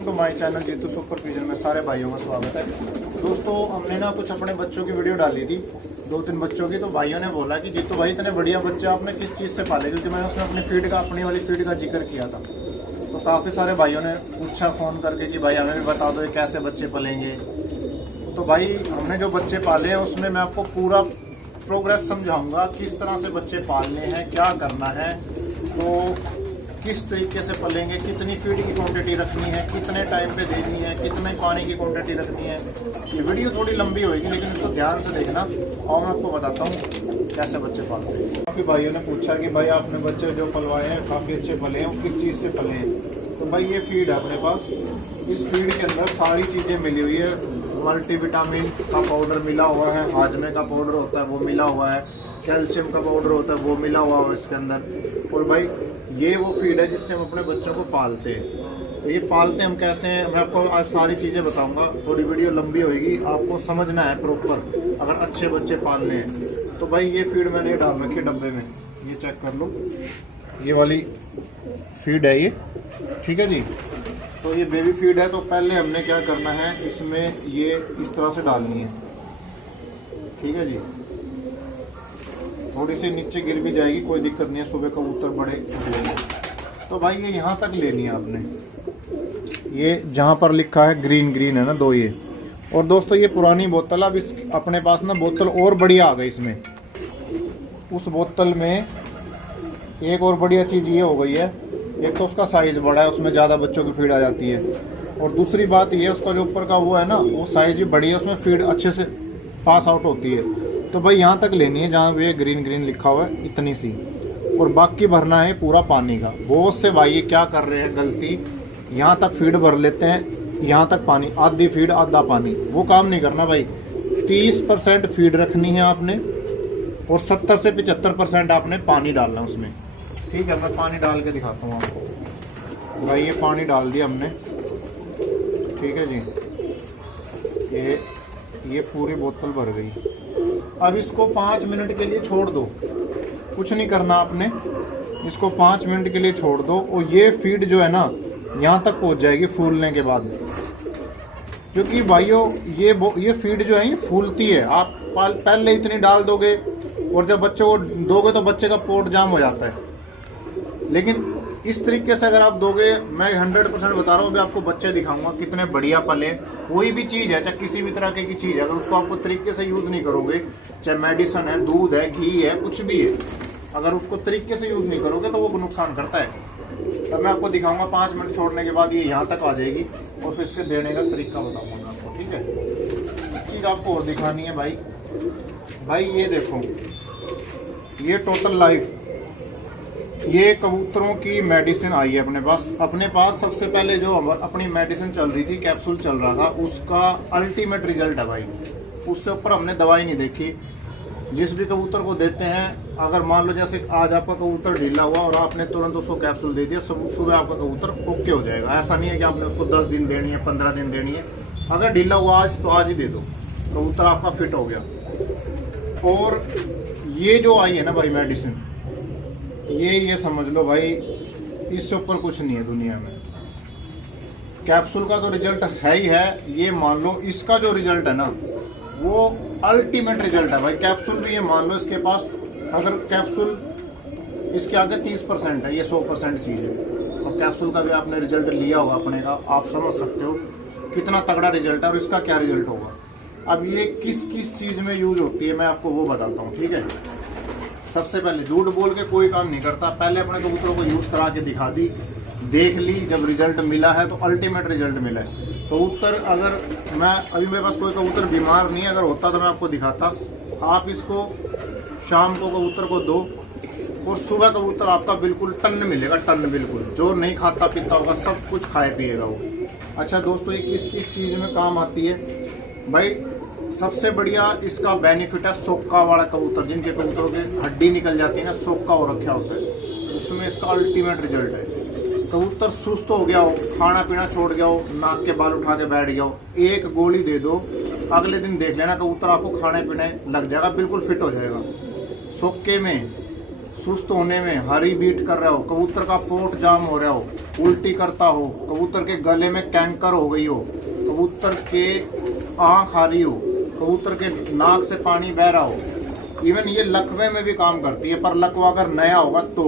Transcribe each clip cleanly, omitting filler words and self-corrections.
तो my channel Jeetu super fusion में सारे भाइयों का स्वागत है। दोस्तों हमने ना कुछ अपने बच्चों की वीडियो डाली थी, 2-3 बच्चों की। तो भाइयों ने बोला कि जीतू भाई इतने बढ़िया बच्चे आपने किस चीज़ से पाले, क्योंकि मैंने उसमें अपनी वाली फीड का जिक्र किया था। तो काफ़ी सारे भाइयों ने पूछा फ़ोन करके कि भाई हमें भी बता दो ये कैसे बच्चे पलेंगे। तो भाई हमने जो बच्चे पाले हैं उसमें मैं आपको पूरा प्रोग्रेस समझाऊँगा, किस तरह से बच्चे पालने हैं, क्या करना है, तो किस तरीके से पलेंगे, कितनी फीड की क्वांटिटी रखनी है, कितने टाइम पे देनी है, कितने पानी की क्वांटिटी रखनी है। ये वीडियो थोड़ी लंबी होगी लेकिन इसको ध्यान से देखना और मैं आपको बताता हूँ कैसे बच्चे पालते हैं। काफ़ी भाइयों ने पूछा कि भाई आपने बच्चे जो पलवाए हैं काफ़ी अच्छे पले हैं, वो किस चीज़ से पले हैं। तो भाई ये फीड है अपने पास। इस फीड के अंदर सारी चीज़ें मिली हुई है। मल्टीविटामिन का पाउडर मिला हुआ है, हाजमे का पाउडर होता है वो मिला हुआ है, कैल्शियम का पाउडर होता है वो मिला हुआ है इसके अंदर। और भाई ये वो फीड है जिससे हम अपने बच्चों को पालते हैं। तो ये पालते हम कैसे हैं, मैं आपको आज सारी चीज़ें बताऊंगा। थोड़ी वीडियो लंबी होगी, आपको समझना है प्रॉपर अगर अच्छे बच्चे पालने हैं। तो भाई ये फीड मैंने डाल रखी है डब्बे में, ये चेक कर लो, ये वाली फीड है ये, ठीक है जी। तो ये बेबी फीड है। तो पहले हमने क्या करना है, इसमें ये इस तरह से डालनी है, ठीक है जी। थोड़ी सी नीचे गिर भी जाएगी, कोई दिक्कत नहीं है, सुबह कबूतर बड़े लेंगे। तो भाई ये यहाँ तक लेनी है आपने, ये जहाँ पर लिखा है ग्रीन ग्रीन है ना दो ये। और दोस्तों ये पुरानी बोतल, अब इस अपने पास ना बोतल और बढ़िया आ गई इसमें। उस बोतल में एक और बढ़िया चीज़ ये हो गई है, एक तो उसका साइज़ बड़ा है, उसमें ज़्यादा बच्चों की फीड आ जाती है। और दूसरी बात ये उसका जो ऊपर का वो है ना, वो साइज़ भी बड़ी है, उसमें फीड अच्छे से पास आउट होती है। तो भाई यहाँ तक लेनी है जहाँ ये ग्रीन ग्रीन लिखा हुआ है, इतनी सी। और बाकी भरना है पूरा पानी का। बहुत से भाई ये क्या कर रहे हैं गलती, यहाँ तक फीड भर लेते हैं, यहाँ तक पानी, आधी फीड आधा पानी। वो काम नहीं करना भाई। 30% फीड रखनी है आपने और 70 से 75% आपने पानी डालना उसमें, ठीक है। मैं पानी डाल के दिखाता हूँ आपको। भाई ये पानी डाल दिया हमने, ठीक है जी। ये पूरी बोतल भर गई। अब इसको 5 मिनट के लिए छोड़ दो, कुछ नहीं करना आपने, इसको 5 मिनट के लिए छोड़ दो। और ये फीड जो है ना यहाँ तक पहुँच जाएगी फूलने के बाद। क्योंकि भाइयों ये फीड जो है ये फूलती है। आप पहले इतनी डाल दोगे और जब बच्चे को दोगे तो बच्चे का पोट जाम हो जाता है। लेकिन इस तरीके से अगर आप दोगे, मैं 100% बता रहा हूँ, अभी आपको बच्चे दिखाऊंगा कितने बढ़िया पले। कोई भी चीज़ है, चाहे किसी भी तरह की चीज़ है, अगर उसको आपको तरीके से यूज़ नहीं करोगे, चाहे मेडिसिन है, दूध है, घी है, कुछ भी है, अगर उसको तरीके से यूज़ नहीं करोगे तो वो नुकसान करता है। तब मैं आपको दिखाऊंगा 5 मिनट छोड़ने के बाद ये यहाँ तक आ जाएगी और फिर इसके देने का तरीका बताऊँगा मैं आपको, ठीक है। एक चीज़ आपको और दिखानी है भाई ये देखो, ये टोटल लाइफ, ये कबूतरों की मेडिसिन आई है अपने पास। सबसे पहले जो अपनी मेडिसिन चल रही थी, कैप्सूल चल रहा था, उसका अल्टीमेट रिजल्ट है भाई। उससे ऊपर हमने दवाई नहीं देखी। जिस भी कबूतर को देते हैं, अगर मान लो जैसे आज आपका कबूतर ढीला हुआ और आपने तुरंत उसको कैप्सूल दे दिया, सुबह आपका कबूतर ओके हो जाएगा। ऐसा नहीं है कि आपने उसको 10 दिन देनी है, 15 दिन देनी है। अगर ढीला हुआ आज तो आज ही दे दो, कबूतर आपका फिट हो गया। और ये जो आई है ना भाई मेडिसिन, ये समझ लो भाई, इससे ऊपर कुछ नहीं है दुनिया में। कैप्सूल का तो रिजल्ट है ही है, ये मान लो इसका जो रिजल्ट है ना वो अल्टीमेट रिजल्ट है भाई। कैप्सूल भी ये मान लो इसके पास, अगर कैप्सूल इसके आगे 30% है, ये 100% चीज़ है। और कैप्सूल का भी आपने रिजल्ट लिया होगा अपने का, आप समझ सकते हो कितना तगड़ा रिजल्ट है और इसका क्या रिजल्ट होगा। अब ये किस किस चीज़ में यूज होती है मैं आपको वो बताता हूँ, ठीक है। सबसे पहले झूठ बोल के कोई काम नहीं करता, पहले अपने कबूतरों को यूज़ करा के दिखा दी, देख ली, जब रिजल्ट मिला है तो अल्टीमेट रिजल्ट मिला है। कबूतर अगर मैं अभी मेरे पास कोई कबूतर बीमार नहीं है, अगर होता तो मैं आपको दिखाता। आप इसको शाम को कबूतर को दो और सुबह कबूतर आपका बिल्कुल टन मिलेगा, टन बिल्कुल। जो नहीं खाता पीता होगा सब कुछ खाए पिएगा वो। अच्छा दोस्तों, ये किस चीज़ में काम आती है भाई। सबसे बढ़िया इसका बेनिफिट है सोक्का वाला कबूतर, जिनके कबूतरों की हड्डी निकल जाती है ना, सोक्का हो रखा होता है, उसमें इसका अल्टीमेट रिजल्ट है। कबूतर सुस्त हो गया हो, खाना पीना छोड़ गया हो, नाक के बाल उठा के बैठ गया हो, एक गोली दे दो, अगले दिन देख लेना कबूतर आपको खाने पीने लग जाएगा, बिल्कुल फिट हो जाएगा। सोक्के में सुस्त होने में, हरी बीट कर रहा हो, कबूतर का पोट जाम हो रहा हो, उल्टी करता हो, कबूतर के गले में कैंकर हो गई हो, कबूतर के आँख आ रही हो, कबूतर के नाक से पानी बह रहा हो, इवन ये लकवे में भी काम करती है। पर लकवा अगर नया होगा तो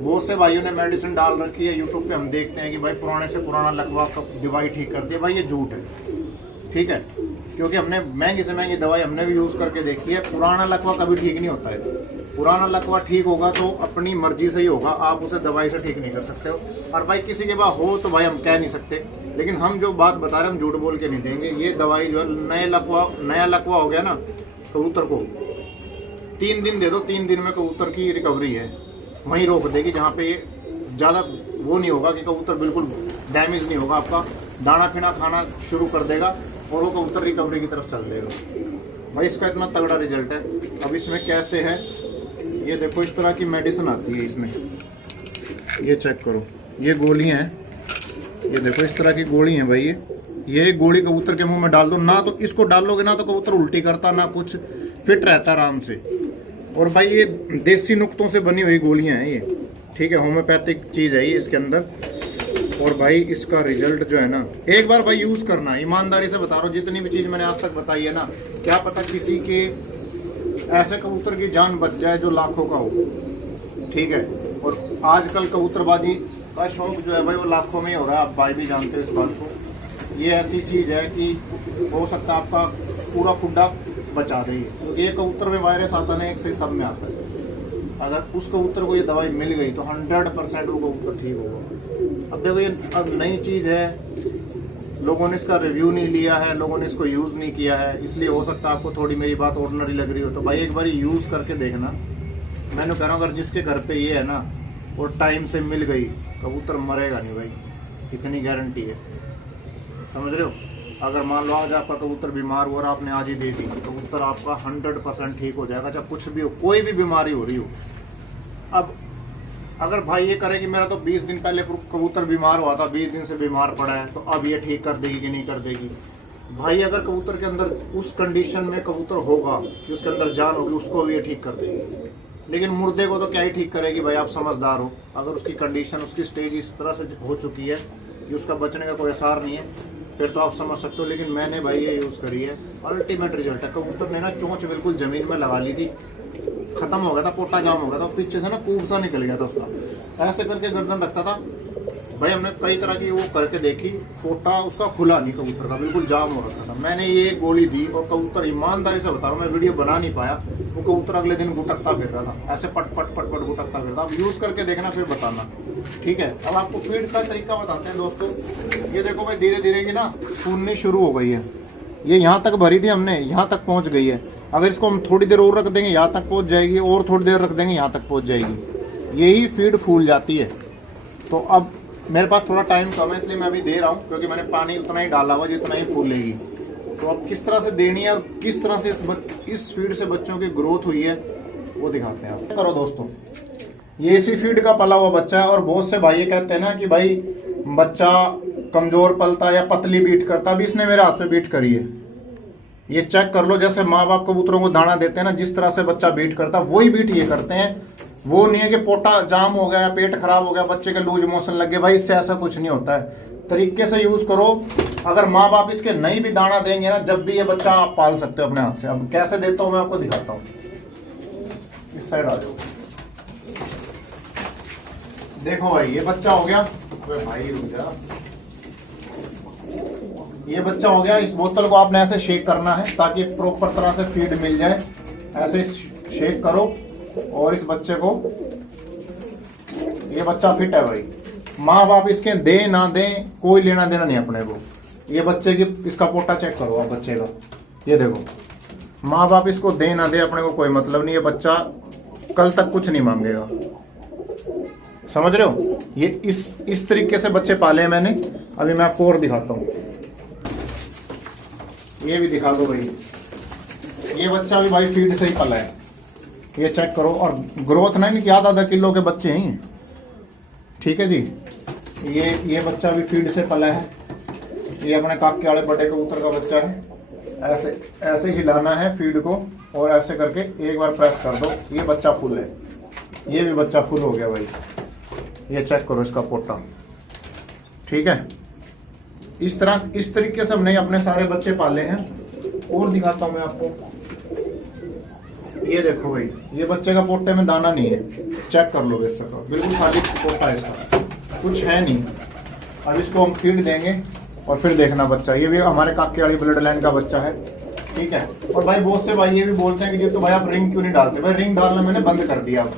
बहुत से भाइयों ने मेडिसिन डाल रखी है यूट्यूब पे, हम देखते हैं कि भाई पुराने से पुराना लकवा का दवाई ठीक करती है। भाई ये झूठ है, ठीक है, क्योंकि हमने महंगी से महंगी दवाई हमने भी यूज़ करके देखी है। पुराना लकवा कभी ठीक नहीं होता है। पुराना लकवा ठीक होगा तो अपनी मर्जी से ही होगा, आप उसे दवाई से ठीक नहीं कर सकते हो। और भाई किसी के पास हो तो भाई हम कह नहीं सकते, लेकिन हम जो बात बता रहे हैं हम झूठ बोल के नहीं देंगे। ये दवाई जो है नया लकवा हो गया ना कबूतर को 3 दिन दे दो, 3 दिन में कबूतर की रिकवरी है, वहीं रोक देगी जहाँ पे ये ज़्यादा वो नहीं होगा कि कबूतर बिल्कुल डैमेज नहीं होगा, आपका दाना पीना खाना शुरू कर देगा और वो कबूतर रिकवरी की तरफ चल देगा। भाई इसका इतना तगड़ा रिजल्ट है। अब इसमें कैसे है ये देखो, इस तरह की मेडिसिन आती है इसमें, ये चेक करो, ये गोलियाँ हैं, ये देखो इस तरह की गोली हैं भाई। ये गोली कबूतर के मुंह में डाल दो ना, तो इसको डालोगे ना तो कबूतर उल्टी करता ना कुछ, फिट रहता आराम से। और भाई ये देसी नुक्तों से बनी हुई गोलियां हैं ये, ठीक है, होम्योपैथिक चीज़ है ये इसके अंदर। और भाई इसका रिजल्ट जो है ना, एक बार भाई यूज़ करना, ईमानदारी से बता रहा हूँ, जितनी भी चीज़ मैंने आज तक बताई है ना, क्या पता किसी के ऐसे कबूतर की जान बच जाए जो लाखों का हो, ठीक है। और आजकल कबूतरबाजी का शौक जो है भाई वो लाखों में ही हो रहा है, आप भाई भी जानते हो इस बात को। ये ऐसी चीज़ है कि हो सकता है आपका पूरा खुड्डा बचा रही है, क्योंकि ये कबूतर में वायरस आता नहीं, एक से सब में आता है। अगर उस कबूतर को ये दवाई मिल गई तो 100% वो कबूतर ठीक होगा। अब देखो ये अब नई चीज़ है, लोगों ने इसका रिव्यू नहीं लिया है, लोगों ने इसको यूज़ नहीं किया है, इसलिए हो सकता है आपको थोड़ी मेरी बात ऑर्डिनरी लग रही हो। तो भाई एक बार यूज़ करके देखना। मैंने कह रहा हूँ अगर जिसके घर पे ये है ना और टाइम से मिल गई, कबूतर मरेगा नहीं भाई, इतनी गारंटी है, समझ रहे हो। अगर मान लो आज आपका कबूतर बीमार हुआ और आपने आज ही दे दी, कबूतर आपका 100% ठीक हो जाएगा, चाहे कुछ भी हो, कोई भी बीमारी हो रही हो। अब अगर भाई ये करे कि मेरा तो 20 दिन पहले कबूतर बीमार हुआ था, 20 दिन से बीमार पड़ा है, तो अब ये ठीक कर देगी कि नहीं कर देगी। भाई अगर कबूतर के अंदर उस कंडीशन में कबूतर होगा कि उसके अंदर जान होगी, उसको भी ये ठीक कर देगी। लेकिन मुर्दे को तो क्या ही ठीक करेगी भाई, आप समझदार हो। अगर उसकी कंडीशन, उसकी स्टेज इस तरह से हो चुकी है कि उसका बचने का कोई आसार नहीं है, फिर तो आप समझ सकते हो। लेकिन मैंने भाई ये यूज़ करी है, अल्टीमेट रिजल्ट है। कबूतर ने ना चोंच बिल्कुल ज़मीन में लगा ली थी, ख़त्म हो गया था, पोटा जाम हो गया था, पीछे से ना कूब सा निकल गया था उसका, ऐसे करके गर्दन रखता था भाई। हमने कई तरह की वो करके देखी, पोटा उसका खुला नहीं कबूतर का, बिल्कुल जाम हो रखा था। मैंने ये गोली दी और कबूतर, ईमानदारी से बता रहा हूँ, मैं वीडियो बना नहीं पाया, वो कबूतर अगले दिन गुटकता फिर रहा था, ऐसे पट पट पट पट गुटकता फिर रहा। अब यूज़ करके देखना फिर बताना, ठीक है। अब आपको फीड का तरीका बताते हैं दोस्तों। ये देखो भाई धीरे धीरे की ना फूलनी शुरू हो गई है, ये यहाँ तक भरी थी हमने, यहाँ तक पहुँच गई है। अगर इसको हम थोड़ी देर और रख देंगे यहाँ तक पहुँच जाएगी, और थोड़ी देर रख देंगे यहाँ तक पहुँच जाएगी, यही फीड फूल जाती है। तो अब मेरे पास थोड़ा टाइम कम है, इसलिए मैं अभी दे रहा हूँ, क्योंकि मैंने पानी उतना ही डाला हुआ जितना ही फूलेगी। तो अब किस तरह से देनी है और किस तरह से इस फीड से बच्चों की ग्रोथ हुई है वो दिखाते हैं। आप करो दोस्तों, ये इसी फीड का पला हुआ बच्चा है। और बहुत से भाई ये कहते हैं ना कि भाई बच्चा कमज़ोर पलता या पतली बीट करता, अभी इसने मेरे हाथ पे बीट करी है, ये चेक कर लो। जैसे माँ बाप कबूतरों को दाना देते हैं ना, जिस तरह से बच्चा बीट करता वही बीट ये करते हैं। वो नहीं है कि पोटा जाम हो गया, पेट खराब हो गया, बच्चे के लूज मोशन लग गए, भाई इससे ऐसा कुछ नहीं होता है। तरीके से यूज़ करो। अगर माँ बाप इसके नहीं भी दाना देंगे ना, जब भी ये बच्चा आप पाल सकते हो अपने हाथ से। अब कैसे देता हूँ मैं आपको दिखाता हूँ, इस साइड आ जाओ। देखो भाई ये बच्चा हो गया, भाई रुक जा, ये बच्चा हो गया। इस बोतल को आपने ऐसे शेक करना है ताकि प्रॉपर तरह से फीड मिल जाए। ऐसे शेक करो और इस बच्चे को, ये बच्चा फिट है भाई। माँ बाप इसके दे ना दें कोई लेना देना नहीं अपने को। ये बच्चे की, इसका पोटा चेक करो आप बच्चे का, ये देखो। माँ बाप इसको दे ना दे अपने को कोई मतलब नहीं, ये बच्चा कल तक कुछ नहीं मांगेगा, समझ रहे हो। ये इस तरीके से बच्चे पाले हैं मैंने। अभी मैं आपको और दिखाता हूँ, ये भी दिखा दो भाई। ये बच्चा भी भाई फीड से ही पला है, ये चेक करो। और ग्रोथ नहीं कि आधा किलो के बच्चे हैं, ठीक है जी। ये बच्चा भी फीड से पला है, ये अपने काके वाले बड़े कबूतर का बच्चा है। ऐसे हिलाना है फीड को और ऐसे करके एक बार प्रेस कर दो, ये बच्चा फुल है। ये भी बच्चा फुल हो गया भाई, ये चेक करो इसका पोटा। ठीक है, इस तरीके से हमने अपने सारे बच्चे पाले हैं। और दिखाता हूँ मैं आपको, ये देखो भाई, ये बच्चे का पोटे में दाना नहीं है, चेक कर लो वैसे तो बिल्कुल खाली पोटा है इसका, कुछ है नहीं। अब इसको हम फीड देंगे और फिर देखना बच्चा, ये भी हमारे काके वाली ब्लड लाइन का बच्चा है। ठीक है, और भाई बहुत से भाई ये भी बोलते हैं कि ये तो भाई आप रिंग क्यों नहीं डालते। भाई रिंग डालना मैंने बंद कर दिया अब,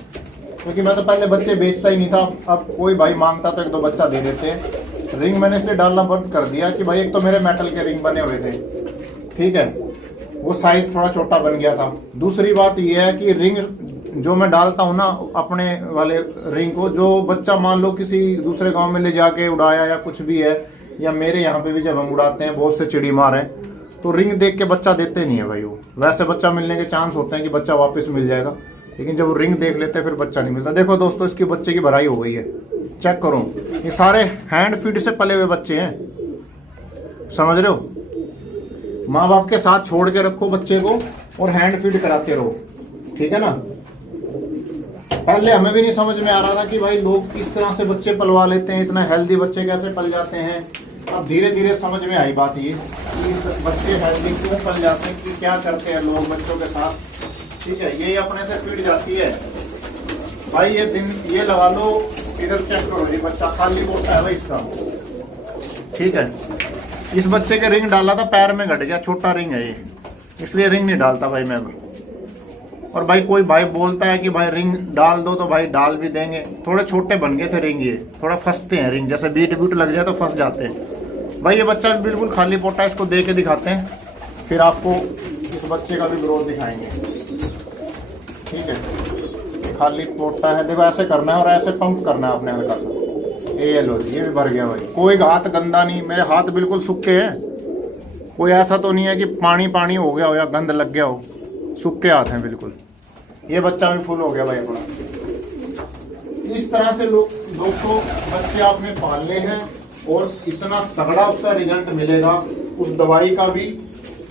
क्योंकि मैं तो पहले बच्चे बेचता ही नहीं था। अब कोई भाई मांगता तो 1-2 बच्चा दे देते हैं। रिंग मैंने इसलिए डालना बंद कर दिया कि भाई एक तो मेरे मेटल के रिंग बने हुए थे, ठीक है, वो साइज थोड़ा छोटा बन गया था। दूसरी बात ये है कि रिंग जो मैं डालता हूँ ना अपने वाले रिंग को, जो बच्चा मान लो किसी दूसरे गांव में ले जाके उड़ाया या कुछ भी है, या मेरे यहाँ पे भी जब हम उड़ाते हैं बहुत से चिड़ी मार हैं, तो रिंग देख के बच्चा देते नहीं है भाई। वो वैसे बच्चा मिलने के चांस होते हैं कि बच्चा वापस मिल जाएगा, लेकिन जब वो रिंग देख लेते हैं फिर बच्चा नहीं मिलता। देखो दोस्तों, इसकी बच्चे की भराई हो गई है, चेक करो। ये सारे हैंड फीड से पले हुए बच्चे हैं, समझ रहे हो। माँ बाप के साथ छोड़ के रखो बच्चे को और हैंड फीड कराते रहो, ठीक है ना। पहले हमें भी नहीं समझ में आ रहा था कि भाई लोग किस तरह से बच्चे पलवा लेते हैं, इतना हेल्दी बच्चे कैसे पल जाते हैं। अब धीरे धीरे समझ में आई बात ये कि बच्चे हेल्दी क्यों पल जाते हैं, कि क्या करते हैं लोग बच्चों के साथ। ठीक है, ये अपने से फीड जाती है भाई। ये दिन ये लगा लो, इधर चेक करो, ये बच्चा खाली पोटा है भाई इसका। ठीक है, इस बच्चे के रिंग डाला था, पैर में घट गया, छोटा रिंग है ये, इसलिए रिंग नहीं डालता भाई मैं। और भाई कोई भाई बोलता है कि भाई रिंग डाल दो, तो भाई डाल भी देंगे। थोड़े छोटे बन गए थे रिंग, ये थोड़ा फंसते हैं रिंग, जैसे बीट लग जाए तो फंस जाते हैं भाई। ये बच्चा बिल्कुल खाली पोटा है, इसको दे के दिखाते हैं, फिर आपको इस बच्चे का भी ग्रोथ दिखाएंगे। ठीक है, खाली पोटा है, देखो ऐसे करना है और ऐसे पंप करना है आपने हल्का सा। ये लो, ये भी भर गया भाई। कोई हाथ गंदा नहीं, मेरे हाथ बिल्कुल सूखे हैं, कोई ऐसा तो नहीं है कि पानी पानी हो गया हो या गंद लग गया हो, सूखे हाथ हैं बिल्कुल। ये बच्चा भी फुल हो गया भाई अपना। इस तरह से दोस्तों बच्चे आपने पालने हैं और इतना तगड़ा उसका रिजल्ट मिलेगा, उस दवाई का भी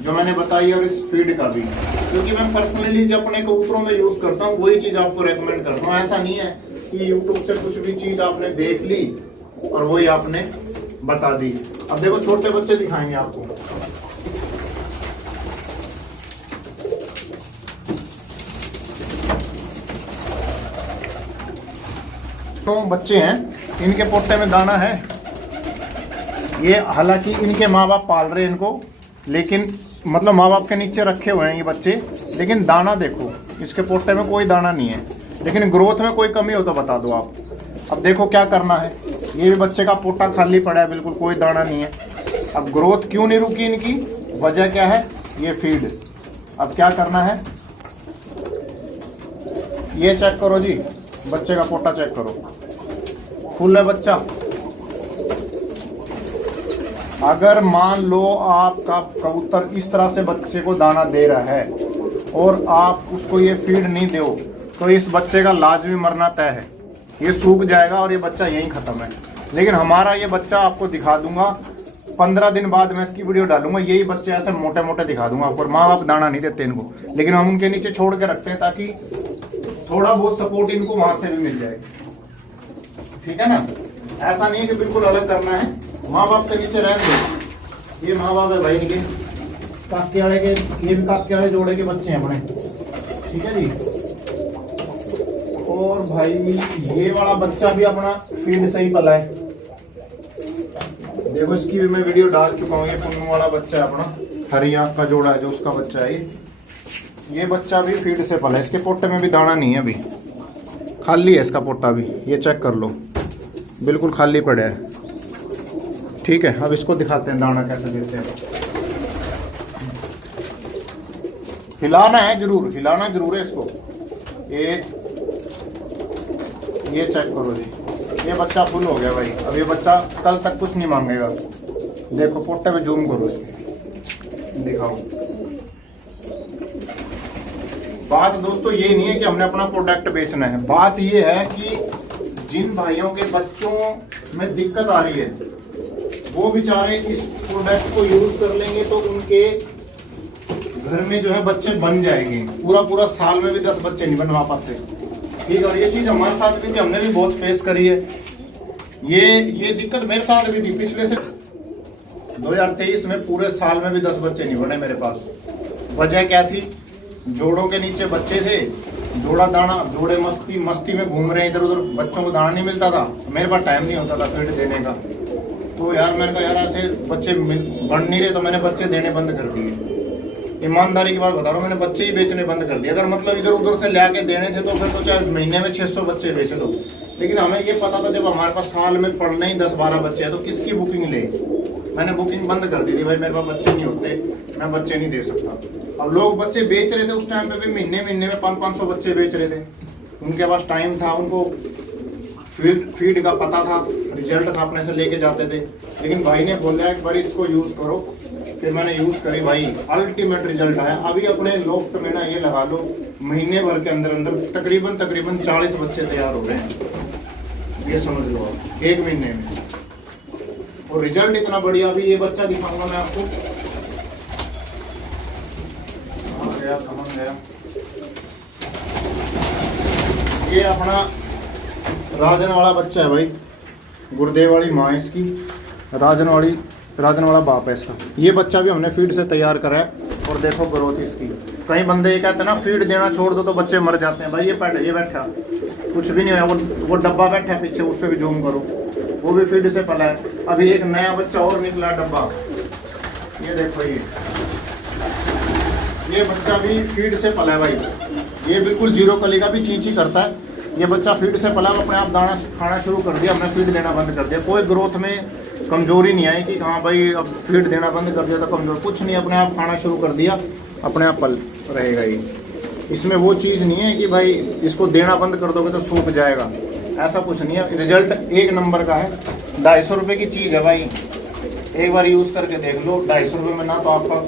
जो मैंने बताई और इस फीड का भी, क्योंकि मैं पर्सनली जो अपने कबूतरों में यूज करता हूँ वही चीज आपको रेकमेंड करता हूँ। ऐसा नहीं है कि यूट्यूब से कुछ भी चीज आपने देख ली और वही आपने बता दी। अब देखो छोटे बच्चे दिखाएंगे आपको। तो बच्चे हैं, इनके पोटे में दाना है। ये हालांकि इनके माँ बाप पाल रहे हैं इनको, लेकिन मतलब माँ बाप के नीचे रखे हुए हैं ये बच्चे, लेकिन दाना देखो इसके पोटे में कोई दाना नहीं है। लेकिन ग्रोथ में कोई कमी हो तो बता दो आप। अब देखो क्या करना है, ये भी बच्चे का पोटा खाली पड़ा है, बिल्कुल कोई दाना नहीं है। अब ग्रोथ क्यों नहीं रुकी इनकी, वजह क्या है, ये फीड। अब क्या करना है, ये चेक करो जी, बच्चे का पोटा चेक करो, फुल है बच्चा। अगर मान लो आपका कबूतर इस तरह से बच्चे को दाना दे रहा है और आप उसको ये फीड नहीं दो, तो इस बच्चे का लाजमी मरना तय है, ये सूख जाएगा और ये बच्चा यहीं ख़त्म है। लेकिन हमारा ये बच्चा आपको दिखा दूंगा, 15 दिन बाद मैं इसकी वीडियो डालूंगा, यही बच्चे ऐसे मोटे मोटे दिखा दूंगा आपको। माँ बाप दाना नहीं देते इनको, लेकिन हम उनके नीचे छोड़ के रखते हैं ताकि थोड़ा बहुत सपोर्ट इनको वहाँ से भी मिल जाए। ठीक है ना, ऐसा नहीं है कि बिल्कुल अलग करना है, माँ बाप के नीचे रहने दो। ये माँ बाप है भाई इनके, काके वाले के, ये भी काके वाले जोड़े के बच्चे हैं अपने। ठीक है जी, और भाई ये वाला बच्चा भी अपना फीड से ही पला है, देखो इसकी भी मैं वीडियो डाल चुका हूँ। ये पुन्नू वाला बच्चा है अपना, हरी आंख का जोड़ा है जो उसका बच्चा है। ये बच्चा भी फीड से पला है, इसके पोटे में भी दाना नहीं है, अभी खाली है इसका पोटा भी, ये चेक कर लो बिल्कुल खाली पड़ा है। ठीक है, अब इसको दिखाते हैं दाना कैसे देते हैं। हिलाना है जरूर, हिलाना जरूर है इसको। ये चेक करो जी, ये बच्चा फुल हो गया भाई। अब ये बच्चा कल तक कुछ नहीं मांगेगा। देखो पोटे पे जूम करो इसके, दिखाओ। बात दोस्तों ये नहीं है कि हमने अपना प्रोडक्ट बेचना है, बात ये है कि जिन भाइयों के बच्चों में दिक्कत आ रही है वो बेचारे इस प्रोडक्ट को यूज कर लेंगे तो उनके घर में जो है बच्चे बन जाएंगे। पूरा साल में भी 10 बच्चे नहीं बनवा पाते। ठीक है। और ये चीज़ हमारे साथ भी थी, हमने भी बहुत फेस करी है। ये दिक्कत मेरे साथ भी थी पिछले से 2023 में पूरे साल में भी 10 बच्चे नहीं बने मेरे पास। वजह क्या थी? जोड़ों के नीचे बच्चे थे, जोड़े मस्ती में घूम रहे हैं इधर उधर, बच्चों को दाना नहीं मिलता था, मेरे पास टाइम नहीं होता था फीड देने का। तो यार मैंने कहा यार ऐसे बच्चे बढ़ नहीं रहे, तो मैंने बच्चे देने बंद कर दिए। ईमानदारी की बात बता रहा हूँ, मैंने बच्चे ही बेचने बंद कर दिए। अगर मतलब इधर उधर से ला के देने थे तो फिर तो चाहे महीने में 600 बच्चे बेच दो। लेकिन हमें ये पता था जब हमारे पास साल में पढ़ने ही 10-12 बच्चे हैं तो किसकी बुकिंग ले। मैंने बुकिंग बंद कर दी थी, भाई मेरे पास बच्चे नहीं होते, मैं बच्चे नहीं दे सकता। अब लोग बच्चे बेच रहे थे उस टाइम पे भी, महीने में 500 बच्चे बेच रहे थे। उनके पास टाइम था, उनको फीड का पता था, रिजल्ट था, अपने से लेके जाते थे। लेकिन भाई ने बोला एक बार इसको यूज़ करो, फिर मैंने यूज़ करी भाई, अल्टीमेट रिजल्ट आया। अभी अपने लोफ्ट में ना ये लगा लो, महीने भर के अंदर तकरीबन 40 बच्चे तैयार हो रहे हैं, ये समझ लो आप, 1 महीने में। और रिजल्ट इतना बढ़िया। अभी ये बच्चा दिखाऊंगा मैं आपको, कहाँ गया, ये अपना राजन वाला बच्चा है भाई, गुरुदेव वाली माँ है इसकी, राजन वाला बाप है इसका। ये बच्चा भी हमने फीड से तैयार करा है और देखो ग्रोथ इसकी। कई बंदे ये कहते हैं ना फीड देना छोड़ दो तो बच्चे मर जाते हैं। भाई ये बैठा कुछ भी नहीं हुआ, वो डब्बा बैठा है पीछे, उस पर भी जूम करो, वो भी फीड से पला है। अभी एक नया बच्चा और निकला डब्बा, ये देखो ये बच्चा भी फीड से पला है भाई। ये बिल्कुल 0 कली का भी चींची करता है। ये बच्चा फीड से पला, अपने आप दाना खाना शुरू कर दिया, हमने फीड देना बंद कर दिया। कोई ग्रोथ में कमजोरी नहीं आई कि हाँ भाई अब फीड देना बंद कर दिया तो कमजोर, कुछ नहीं, अपने आप खाना शुरू कर दिया, अपने आप पल रहेगा ये। इसमें वो चीज़ नहीं है कि भाई इसको देना बंद कर दोगे तो सूख जाएगा, ऐसा कुछ नहीं है। रिजल्ट 1 नंबर का है। 250 रुपये की चीज़ है भाई, एक बार यूज़ करके देख लो। 250 रुपये में ना तो आपका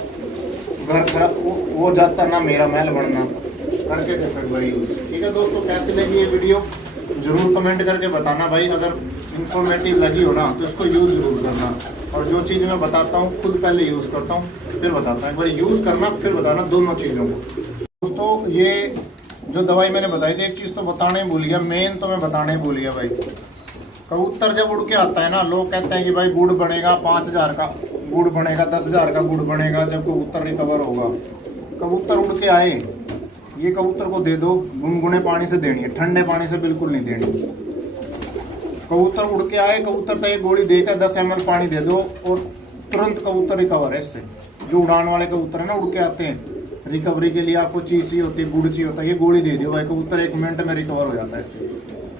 घर खराब वो जाता, ना मेरा महल बनना, करके देखो एक बार यूज़। ठीक है दोस्तों, कैसी लगी ये वीडियो ज़रूर कमेंट करके बताना भाई। अगर इंफॉर्मेटिव लगी हो ना तो इसको यूज़ ज़रूर करना। और जो चीज़ मैं बताता हूँ खुद पहले यूज़ करता हूँ फिर बताता हूँ, एक बार यूज़ करना फिर बताना, दोनों चीज़ों को। दोस्तों ये जो दवाई मैंने बताई थी, एक चीज़ तो बताने ही भूल गया, मेन तो मैं बताने ही भूल गया भाई। कबूतर जब उड़ के आता है ना, लोग कहते हैं कि भाई गुड़ बनेगा 5000 का, गुड़ बनेगा 10,000 का, गुड़ बनेगा जब कबूतर रिकवर होगा। कबूतर उड़ के आए, ये कबूतर को दे दो, गुनगुने पानी से देनी है, ठंडे पानी से बिल्कुल नहीं देनी। कबूतर उड़ के आए, कबूतर तो एक गोली देकर 10 ml पानी दे दो और तुरंत कबूतर रिकवर है इससे। जो उड़ान वाले कबूतर है ना, उड़ के आते हैं, रिकवरी के लिए आपको चीज़ चाहिए होती है, गुड़ चाहिए होता है, ये गोली दे दो भाई, कबूतर 1 मिनट में रिकवर हो जाता है इससे।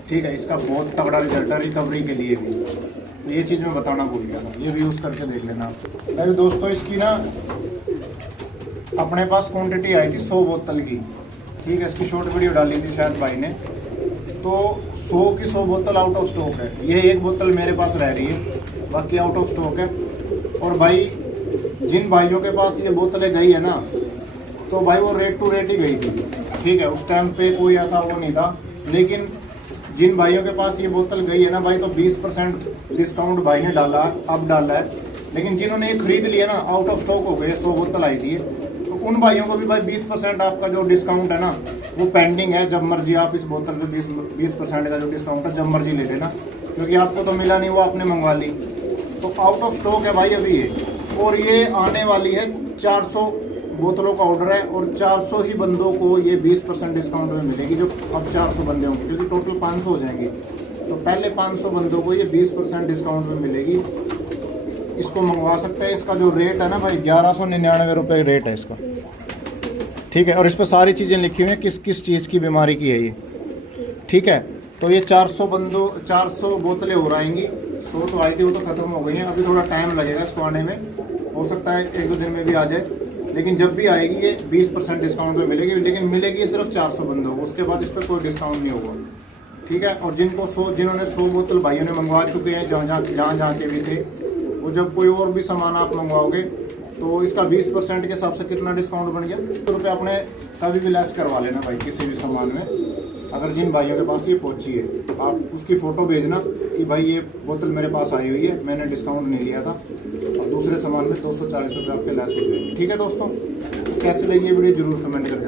ठीक है, इसका बहुत तगड़ा रिजल्ट है रिकवरी के लिए भी। तो ये चीज़ मैं बताना भूल गया था, ये भी यूज़ करके देख लेना आप। अभी दोस्तों इसकी ना अपने पास क्वांटिटी आई थी 100 बोतल की। ठीक है, इसकी शॉर्ट वीडियो डाली थी शायद भाई ने, तो 100 की 100 बोतल आउट ऑफ स्टॉक है। ये 1 बोतल मेरे पास रह रही है, बाकी आउट ऑफ स्टॉक है। और भाई जिन भाइयों के पास ये बोतलें गई है ना, तो भाई वो रेट टू रेट ही गई थी। ठीक है, उस टाइम पे कोई ऐसा वो नहीं था। लेकिन जिन भाइयों के पास ये बोतल गई है ना भाई, तो 20% डिस्काउंट भाई ने डाला, अब डाला है। लेकिन जिन्होंने ये खरीद लिया ना, आउट ऑफ स्टॉक हो गए, 100 बोतल आई थी, तो उन भाइयों को भी भाई 20% आपका जो डिस्काउंट है ना वो पेंडिंग है। जब मर्जी आप इस बोतल पे 20% का जो डिस्काउंट है जब मर्जी ले लेना, क्योंकि आपको तो मिला नहीं, वो आपने मंगवा ली। तो आउट ऑफ स्टॉक है भाई अभी ये, और ये आने वाली है। 400 बोतलों का ऑर्डर है और 400 ही बंदों को ये 20% डिस्काउंट में मिलेगी। जो अब 400 बंदे होंगे, क्योंकि टोटल 500 हो जाएंगे, तो पहले 500 बंदों को ये 20% डिस्काउंट में मिलेगी। इसको मंगवा सकते हैं। इसका जो रेट है ना भाई, 1199 रुपये रेट है इसका। ठीक है, और इस पर सारी चीज़ें लिखी हुई हैं, किस किस चीज़ की बीमारी की है ये। ठीक है, तो ये 400 बोतलें हो आएंगी। 100 तो आई थी, वो तो ख़त्म हो गई हैं। अभी थोड़ा टाइम लगेगा इसको आने में, हो सकता है 1-2 दिन में भी आ जाए। लेकिन जब भी आएगी ये 20% डिस्काउंट में मिलेगी, लेकिन मिलेगी सिर्फ 400 बंदों को, उसके बाद इस पर कोई डिस्काउंट नहीं होगा। ठीक है, और जिन्होंने 100 बोतल भाइयों ने मंगवा चुके हैं, जहाँ के भी थे, वो जब कोई और भी सामान आप मंगवाओगे तो इसका 20% के हिसाब से कितना डिस्काउंट बन गया, तो रुपये अपने कभी भी लेस करवा लेना भाई किसी भी सामान में। अगर जिन भाइयों के पास ये पहुंची है, आप उसकी फ़ोटो भेजना कि भाई ये बोतल मेरे पास आई हुई है, मैंने डिस्काउंट नहीं लिया था, और दूसरे सामान में 240 रुपये आपके लेस हो जाएंगे। ठीक है दोस्तों, कैसे लगी ये वीडियो जरूर कमेंट करके